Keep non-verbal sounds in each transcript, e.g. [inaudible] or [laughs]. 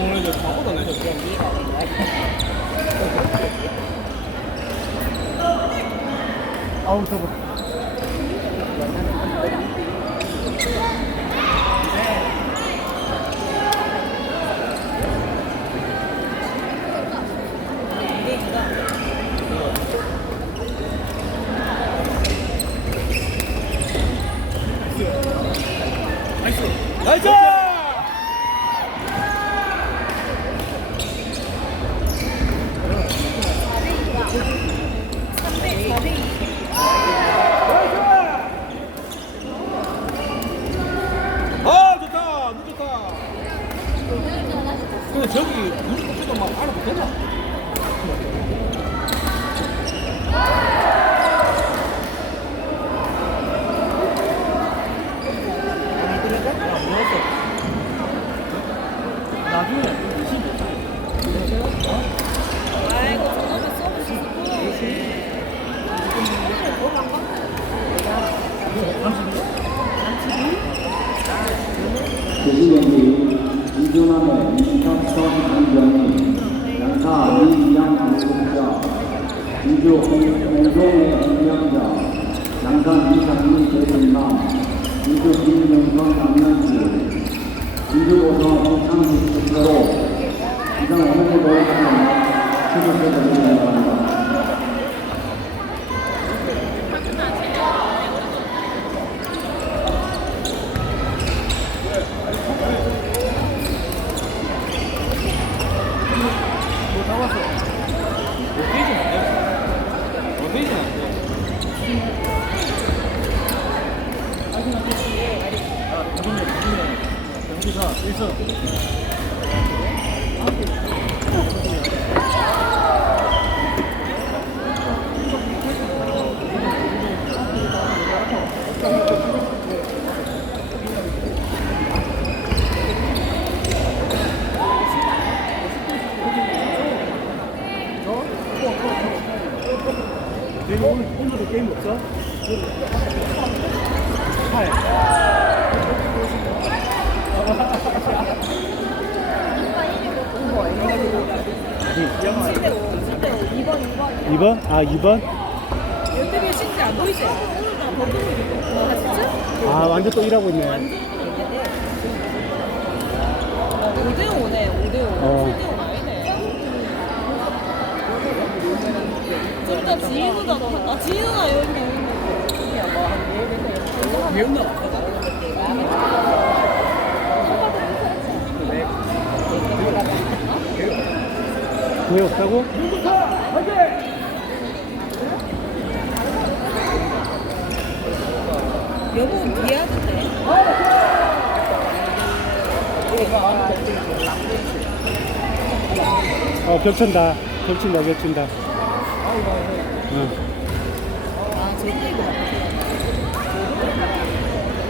오늘 저 바보다 내저 아우 저거 나이스! 아 저기 우리 코치도 막 알아 못하나? 나중에 아이고 저놈의 서비스 제시경기 이준환의 이석선 안정희 양사 이양 방송자 진주 홍송의 홍명자 양산 이상민 대준남 진주 김명선 강남주 진주 고성 홍창기 특사로 이상 홍보도 하는 바랍니다. 로테이션 안 돼? 로테이션 안 돼? 여기서 일선 내가 오늘 오늘도 게임 없어? 하이. 칠대 오, 칠대 오, 2번, 2번. 2번? 아 2번? 열대면 신지 안 보이지? 아, 진짜? 아 완전 또 일하고 있네 5대5네, 5대5. 어. 7대5 아니네. 진짜 지인우다 너. 아, 여기 있네, 있네. 왜 없다고? 여보 뒤에 하던데. 어 겹친다 겹친다 겹친다 응. 아, 저기 이거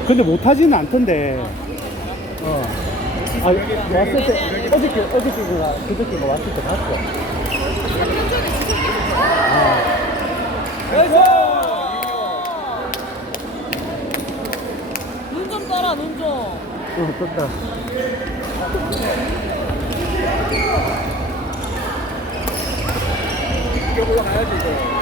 근데 못하지는 않던데 어. 아 왔을 때 어저께 어저께가 그저께가 왔을 때 봤어 눈 좀 떠라, 눈 좀. 어 떴다 이게 올라가야지 이거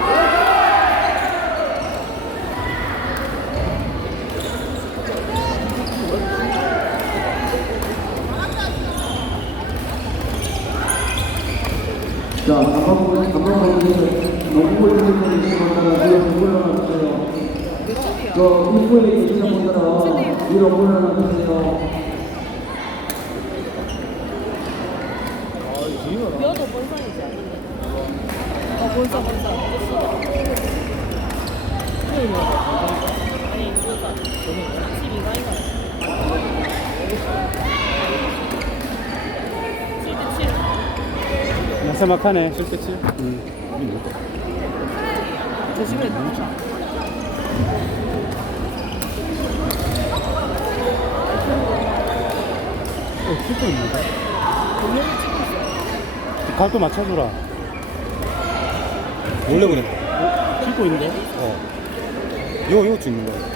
자, 잠깐만, 잠깐만, 농구를 하는 분이 있으면 올라가주세요. 저 입구에 계시는 분들은 위로 올라가주세요. 여도 본선이지. 어, 본선, 본선. 아니, 본선. 12가인가? 7대 7. 나사막하네 7대 7 응. 조심해. 어 찍고 있는데 각도 맞춰주라. 원래 그래. 찍고 있는데? 어. 이거 이거 찍는 거야.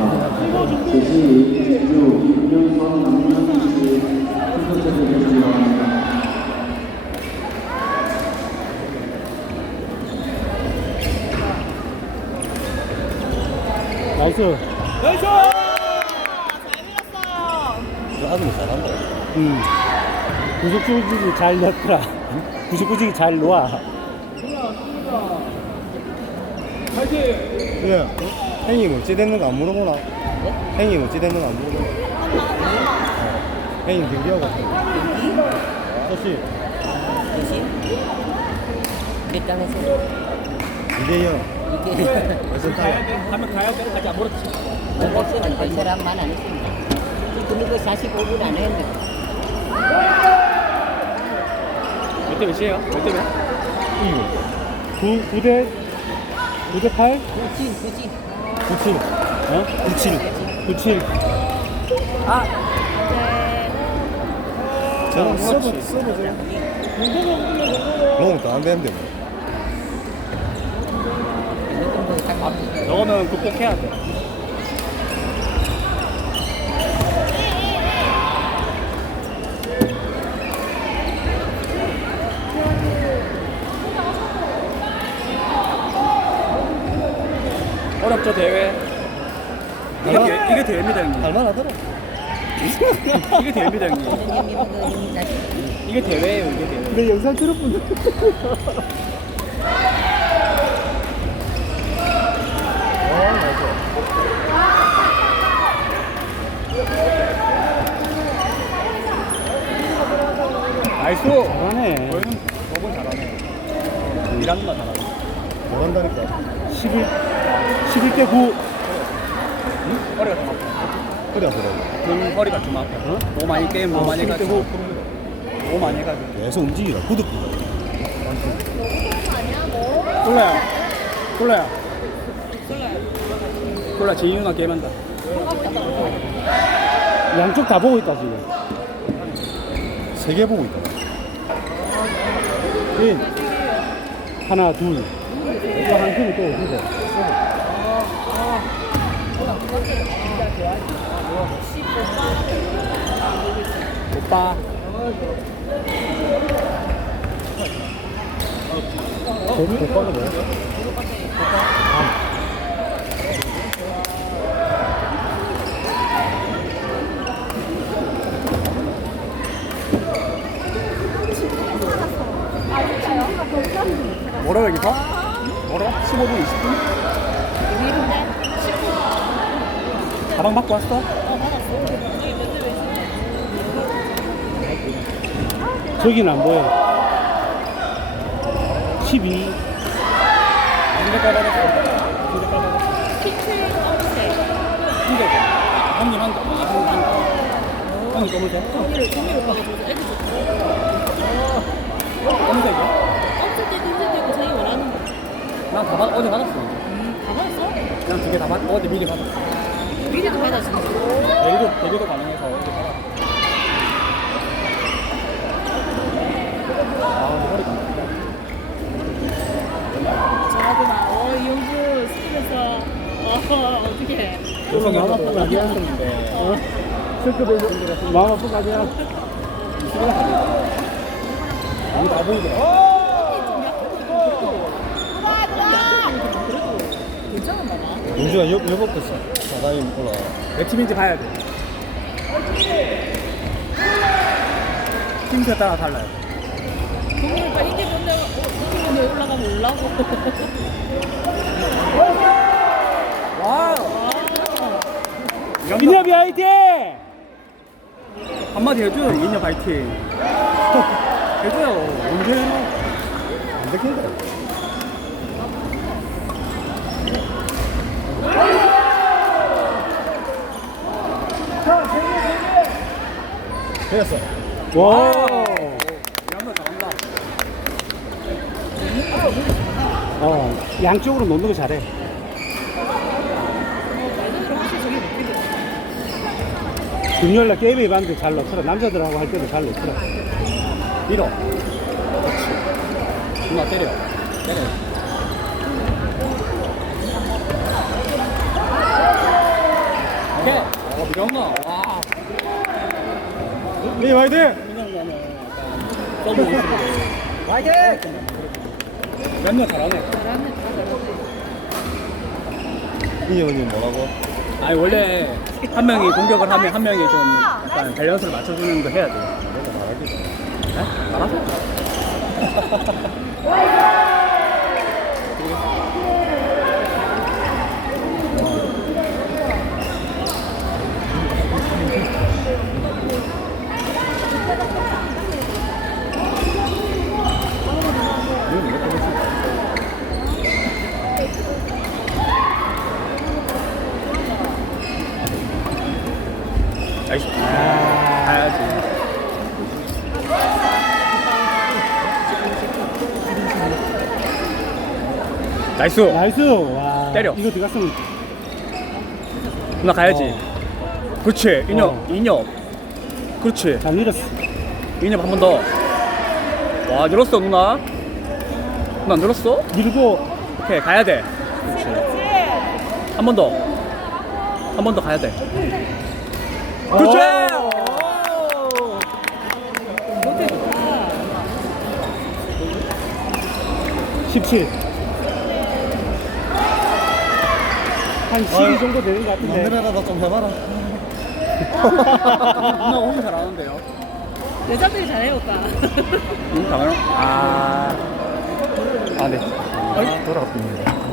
아, 제시, 제주, 김영선, 남문현 씨 순서대로 되시기 바랍니다. 나이스. 나이스! 잘 밀었어요. 음. 조직이 잘 넣더라. 조직이 잘 놓아. 예. 형님 어찌 됐는 거안 물어보나? 형님 어찌 됐는 거안 물어보나? 형님 경기하고 혹시 몇 강에서 이대현 이게 타임? 돼. 하면 가야 돼. 가자. 멀었지. 원박스는 한 사람만 안 했습니다. 그리고 45분 안 했는데 몇대 몇이에요? 몇대 몇? 9, 9대, 9대 8? 굳이 굳이 97. 어? 97 97. 저는 서브 서브 너무 또안 되는데 뭐. 너는 극복해야 돼. 어렵죠 대회. 이게, 대, 이게 대회입니다 형님. 할만하더라 [laughs] 이게 대회입니다 형님. 이게 대회예요 이게 대회. 내 영상 들었군요. 나이스. 잘하네. 저희는 저분 잘하네. 일하는 거 잘하네. 잘한다니까 11, 11대 9. 허리가 좀 아파. 그래 그래 등 허리가 좀 아파. 어? 너무 많이 게임 너무 어, 많이 11대 해가지고. 너무 많이 해가지고. 계속 움직이라 구득 콜라야. 콜라야. 콜라 누나 게임한다. 양쪽 다 보고 있다, 지금. 세 개 보고 있다 인. 하나, 둘. 또한 팀이 또 오고. 오빠. 독박이 뭐야? 뭐라 여기서? 뭐라? 15분, 20분? 가방 받고 왔어? 저기는 안 보여. 12. 언제 깔아놨어? 언제 깔아놨어? 근데 형님 한 거, 아, 한 거, 한 거. 형님 검은색? 검은색이야? 어쨌든 근데도 자기 원하는 거. 난다 받, 어제 받았어. 다 받았어? 그냥 두개 다 받, 어제 미리 받았어. 미리도 받았어. 대리도, 대리도 가능해서 어제 받았어. 아, 머리가. 잘하구나. 어, 이영주 스트레스. 어. 요성이 마음 하나 아픈 거 보고 아니야? 했었는데. 어? 마음 아픈 거 아니야? 이거 다 보이더라. 괜찮은 거나? 용주가 여, 여복도 사다니 올라 몇 팀인지 봐야 돼. 팀수에 따라 달라요. 어, 이게 근데 올라가면 올라고. [laughs] 와우! 인협이 화이팅! 한마디 해줘요, 인여 파이팅. 해줘요, 언제? 안 되겠다 됐어 와! 이한번 잘한다. 어, 양쪽으로 놓는 거 잘해. 금요일날 게임에 봤는데 잘 넣더라. 남자들하고 할 때도 잘 넣더라. 밀어. 그렇지. 누나 때려. 때려. 이런가? 와. 네, 화이팅! [laughs] 몇명 잘하네. 이현님 뭐라고? 아니 원래 한 명이 공격을 하면 한 명이 좀 약간 밸런스를 맞춰주는 거 해야 돼. 네? 알아서. 나이스. 나이스! 와. 때려. 이거 들어갔으면. 누나 가야지. 어. 그렇지. 인협, 어. 인협. 그렇지. 잘 밀었어. 인협 한 번 더. 와, 늘었어, 누나. 누나 늘었어? 밀고, 오케이, 가야 돼. 그렇지. 한 번 더. 한 번 더 가야 돼. 그렇지. 오. 오! 17. 한12 정도 되는 것 같은데. 남들에다 좀 해봐라. [laughs] 누나 오늘 잘하는데요. 여자들이 잘해올까? 응, 잠깐만. 아. 아, 네. 돌아갔습니다.